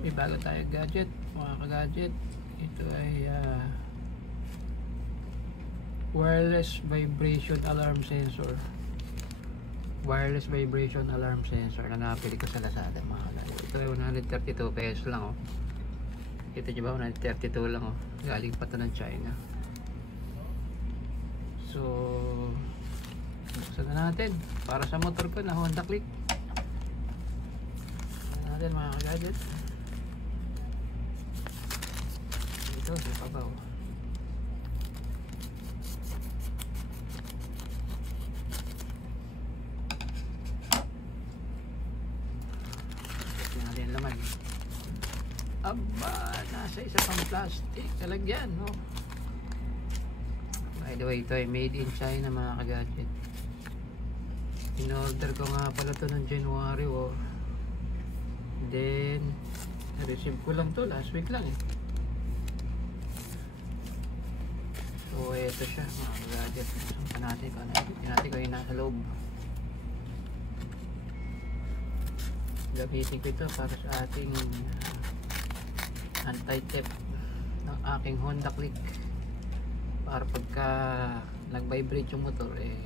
May bago tayo gadget, mga ka-gadget. Ito ay wireless vibration alarm sensor. Wireless vibration alarm sensor na napili ko sa Lazada, mga ka-gadget. Ito ay 132 pesos lang, oh. Kita nyo ba, 132 lang, oh. Galing pa ito ng China. So buksan na natin para sa motor ko na Honda Click. Buksan natin, mga ka-gadget. Ito sa pabaw. Ito natin yung laman. Aba, nasa isa pang plastic talagyan, no? By the way, ito ay made in China, mga ka-gadget. In-order ko nga pala ito ng January, oh. Then na-receive ko lang to last week lang, eh. So ito siya, mga ka-gadget. Sumpa natin kung yung nasa loob. Gamitin ko ito para sa ating anti-theft ng aking Honda Click, para pagka nag-vibrate yung motor, eh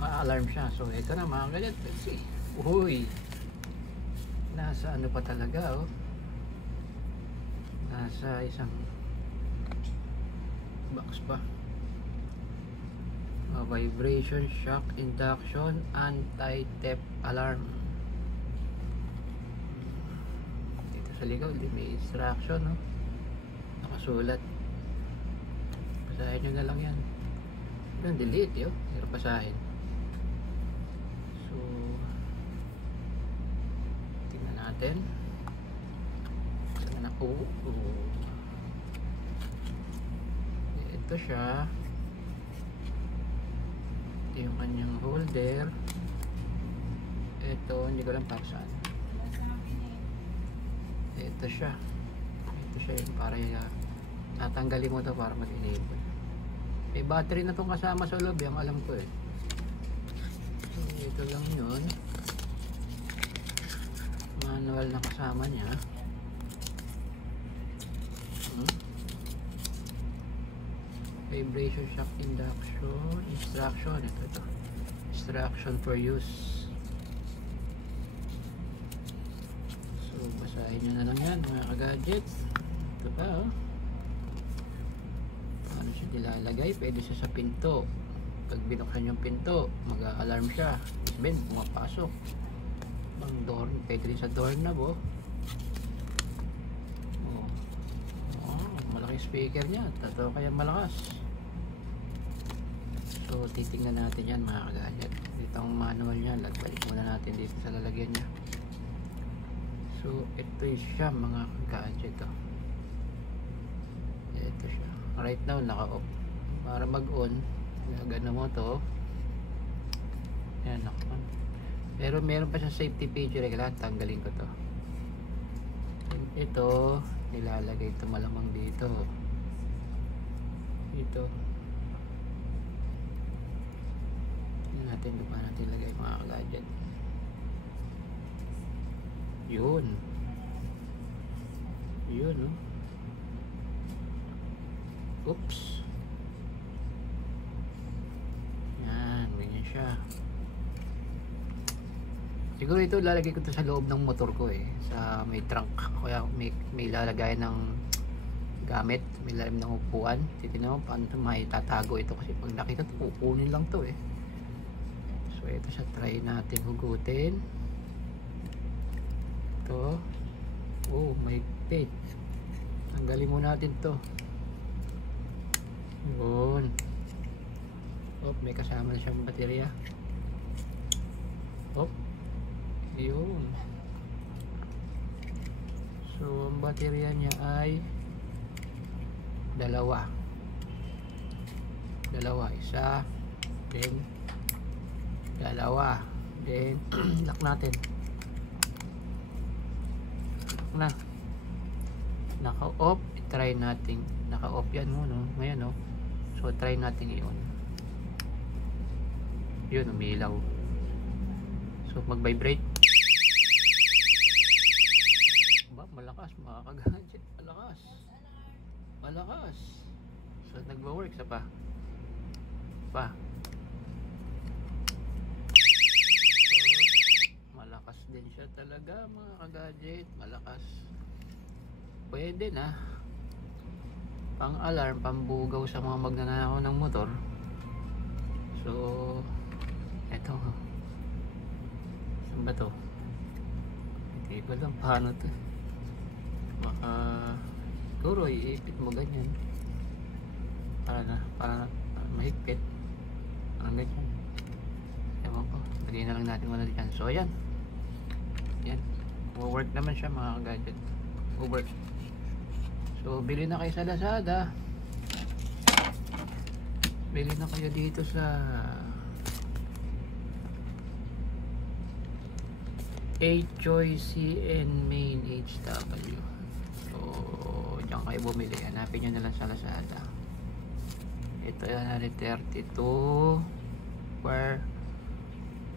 ma-alarm siya. So ito na, mga ka-gadget. Let's see. Uy, nasa ano pa talaga, oh. Nasa isang box pa. Vibration shock induction anti-theft alarm. Dito sa likod may instruction, no? Nakasulat. Basahin nyo na lang yan. Yung delete yun, hirap basahin. So tingnan natin. Saan na po? Ito siya. Ito yung kanyang holder. Ito, hindi ko lang para saan. Ito siya. Ito siya yung para natanggalin mo ito para mag-enable. May battery na itong kasama sa loob, yung alam ko, eh. So ito lang yun. Manual na kasama niya. Vibration shock induction instruction. Ito instruction for use. So basahin nyo na lang yan, mga ka-gadgets. Ito pa, oh. Paano siya nilalagay? Pwede siya sa pinto. Pag binuksan yung pinto, mag-alarm siya. Isbin, pumapasok ang door. Pwede rin sa doorknob, oh. Malaking speaker niya. Totoo kaya malakas. So titingnan natin yan, mga ka-gadget. Dito ang manual niya. Balik muna natin dito sa lalagyan niya. So ito siya, mga ka-gadget, oh. Ito siya. Right now naka-off. Para mag-on, gana mo to. Yan, naka-on. Pero meron pa siyang safety feature. Kailangan tanggalin ko to. Ito nilalagay ito malamang dito. Ito natin, doon pa natin ilagay, mga ka-gadget. Yun, no? Oops. Yan, ganyan siya. Siguro ito lalagay ko to sa loob ng motor ko, eh. Sa may trunk. Kaya may lalagay ng gamit. May lalim ng upuan. Titignan mo paano may tatago ito. Kasi pag nakita ito, kukunin lang to, eh. So ito siya, try natin hugutin. Ito. Oh, may pit. Tanggalin mo natin to. Yun. Oh, may kasama na siyang baterya. Oh, yun. So ang baterya niya ay dalawa, isa, then dalawa, then lock natin. Lock na. Naka-off. I-try natin. Naka-off yan mo, no? Ngayon, no? So try natin yun. Yun, umilaw. So mag-vibrate. Malakas mga ka-gadget. Malakas. Malakas. So nagwa-work sa pa. Malakas din siya talaga mga ka-gadget. Malakas. Pwede na. Pang alarm, pambugaw sa mga magnanakaw ng motor. So eto. Saan ba to? Hindi ko lang paano to. Baka siguro iipit mo ganyan para mahigpit. Parang ganyan. Ewan ko. Lagyan na lang natin muna dyan. So ayan. Yan. Work naman siya mga gadget. Work. So bili na kayo sa Lazada. Bili na kayo dito sa Choice CN Main HW. So diyan kayo bumili. Hanapin nyo na lang sa Lazada. Ito yan, 32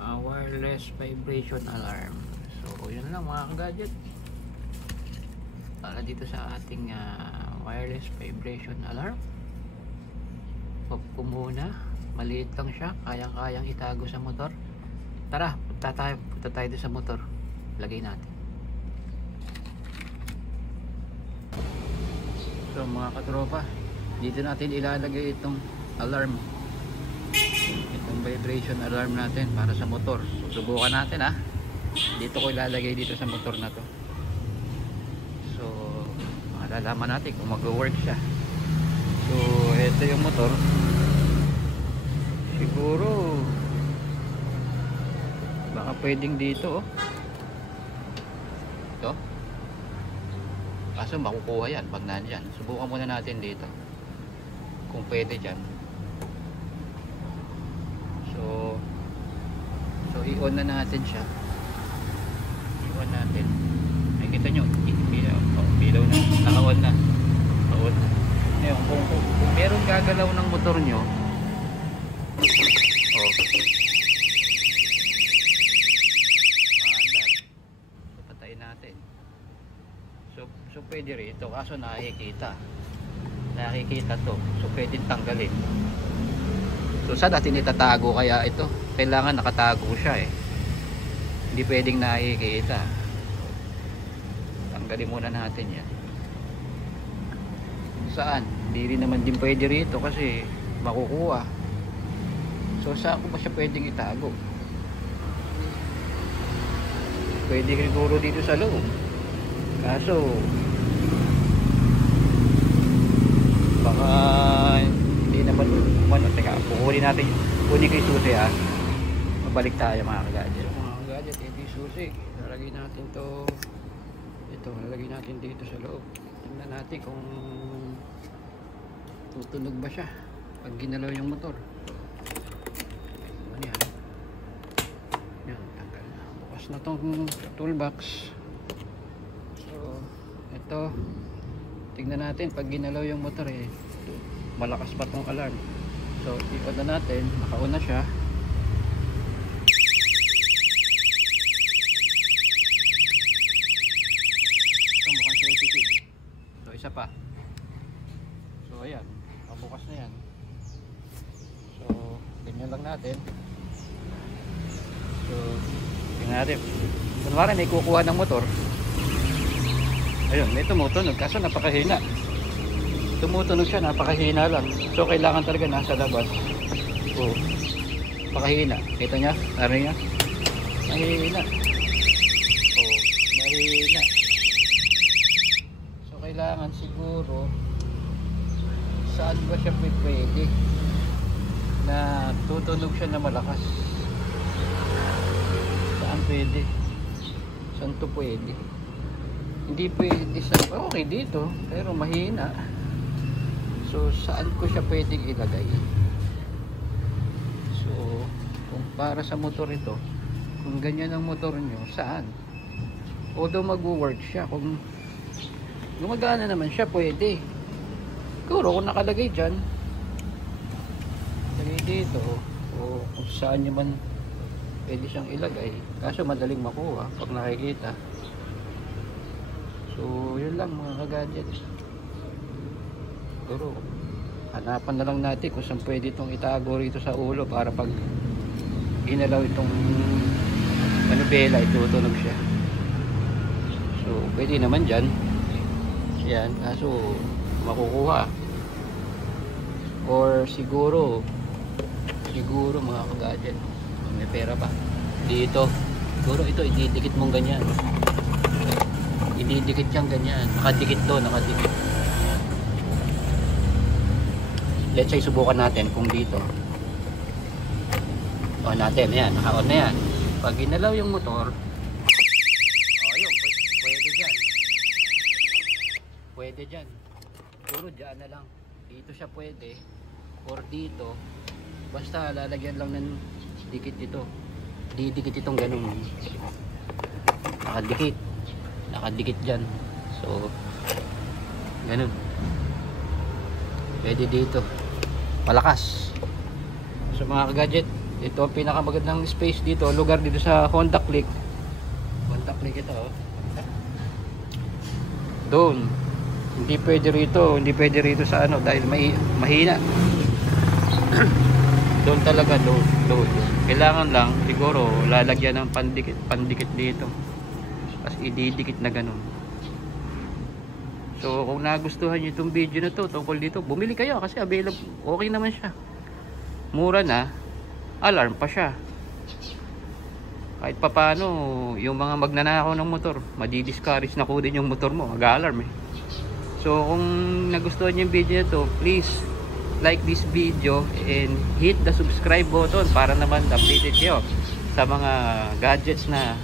wireless vibration alarm. So yun lang mga ka-gadget. Para dito sa ating wireless vibration alarm. Pop ko muna. Maliit lang siya. Kayang-kayang itago sa motor. Tara, punta tayo sa motor. Lagay natin. So mga katropa, dito natin ilalagay itong alarm. Itong vibration alarm natin para sa motor. So subukan natin ha. Dito ko ilalagay dito sa motor na to. So malalaman natin kung mag-work siya. So ito yung motor. Siguro baka pwedeng dito oh. Ito. Kaso makukuha yan pag nandyan. Subukan muna natin dito kung pwede dyan. So i-on na natin siya. I-on natin. Ay kita nyo, bilaw na. Naka-on na. Naka-on na. Ngayon, kung meron gagalaw ng motor nyo, maandar. So patayin natin. So pwede rito, kaso nakikita to. So pwede tanggalin. So saan natin itatago kaya ito? Kailangan nakatago siya eh. Hindi pwedeng nakikita. Tanggalin muna natin yan. Saan? Hindi rin naman din pwede rito kasi makukuha. So saan ko ba siya pwedeng itago? Pwede siguro dito sa loob. Kaso baka hindi naman teka, kukunin natin, kunin ko yung susi ha. Mabalik tayo mga ka-gadget. Mga ka-gadget, ito yung susi. Lalagay natin to. Ito, lalagay natin dito sa loob. Tingnan natin kung tutunog ba siya pag ginalaw yung motor. Ano yan? Yan, tanggal na. Bukas na tong toolbox. So ito, tingnan natin pag ginalaw yung motor eh, malakas pa tong alarm. So i-on na natin, naka-on na siya. So mukhang sensitive. So isa pa. So ayan, pabukas na yan. So ganyan lang natin. So tingnan natin. Kunwari may kukuha ng motor. Ayun, may tumutunog kaso napakahina. Tumutunog siya, napakahina lang. So kailangan talaga nasa labas. Oh, napakahina. Kita niya? Narinig niya? Mahina. Oh, mahina. So kailangan siguro saan ba siya pwede na tutunog siya na malakas? Saan pwede? Saan to pwede? Hindi pwede sa okay dito pero mahina. So saan ko siya pwedeng ilagay? So kung para sa motor ito, kung ganyan ang motor nyo, saan? Although mag-work siya, kung gumagana naman siya, pwede. Siguro kung nakalagay dyan, lagay dito, o kung saan nyo man pwede siyang ilagay. Kaso madaling makuha pag nakikita. So yun lang mga ka-gadget. Siguro hanapan na lang natin kung saan pwede itong itago rito sa ulo para pag ginalaw itong manubela, itutunog siya. So pwede naman dyan. Yan, kaso makukuha. Or siguro mga ka-gadget, may pera pa dito, siguro ito ididikit mong ganyan, ididikit yang ganyan, nakadikit to, nakadikit. Let's say subukan natin kung dito on natin, ayan, naka-on na yan. Pag ginalaw yung motor, yun, pwede dyan, puro dyan na lang, dito siya pwede, or dito, basta lalagyan lang ng dikit ito, didikit itong ganun, nakadikit dyan. So ganun, pwede dito, malakas. So mga ka-gadget, ito ang pinakamagandang space dito, lugar dito sa Honda Click ito, doon hindi pwede rito sa ano, dahil may mahina. Doon talaga, doon kailangan lang siguro lalagyan ng pandikit dito, tapos ididikit na ganun. So kung nagustuhan nyo itong video na to tungkol dito, bumili kayo kasi available, okay naman siya, mura na, alarm pa siya. Kahit papano yung mga magnanakaw ng motor, madi-discourage na kunin yung motor mo, mag-alarm eh. So kung nagustuhan nyo yung video na to, please like this video and hit the subscribe button para naman updated kayo sa mga gadgets na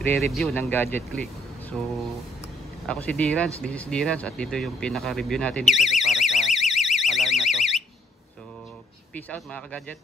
i-review ng Gadget Click. So ako si Dirans, this is Dirans, at dito yung pinaka-review natin dito para sa alarm na to. So peace out mga ka-gadget.